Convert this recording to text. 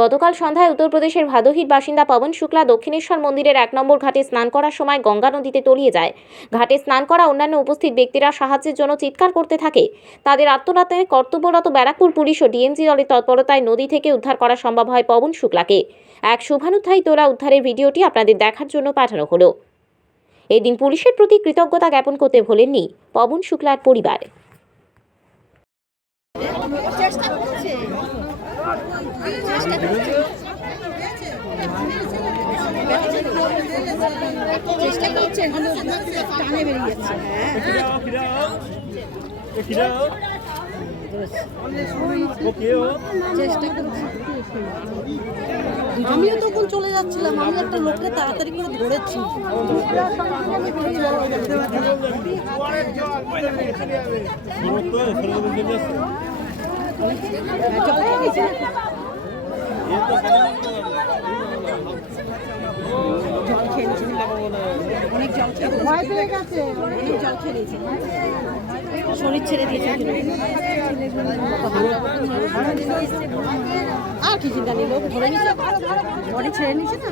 গতকাল সন্ধ্যায় উত্তরপ্রদেশের ভাদোহীর বাসিন্দা পবন শুক্লা দক্ষিণেশ্বর মন্দিরের 1 নম্বর ঘাটে স্নান করার সময় গঙ্গা নদীতে তলিয়ে যায়। ঘাটে স্নান করা অন্যান্য উপস্থিত ব্যক্তিরা সাহায্যের জন্য চিৎকার করতে থাকে। তাদের আত্মনাতে কর্তব্যরত ব্যারাকপুর পুলিশ ও ডিএমজি দলের তৎপরতায় নদী থেকে উদ্ধার করা সম্ভব হয় পবন শুক্লাকে। এক শুভানুধ্যায়ী তোলা উদ্ধারের ভিডিওটি আপনাদের দেখার জন্য পাঠানো হলো। এদিন পুলিশের প্রতি কৃতজ্ঞতা জ্ঞাপন করতে ভোলেননি পবন শুক্লার পরিবার। চেষ্টা করছে টানে বেরিয়ে যাচ্ছে। আমিও তখন চলে যাচ্ছিলাম, আমি একটা লোককে তাড়াতাড়ি করে ধরেছি। অনেক জল খেয়ে ভয় পেয়ে গেছে, অনেক জল খেয়েছে, শরীর ছেড়ে দিয়েছে। আর কি চিন্তা নেই, লোক ধরে নিচ্ছে, বডি ছেড়ে নিচ্ছে না।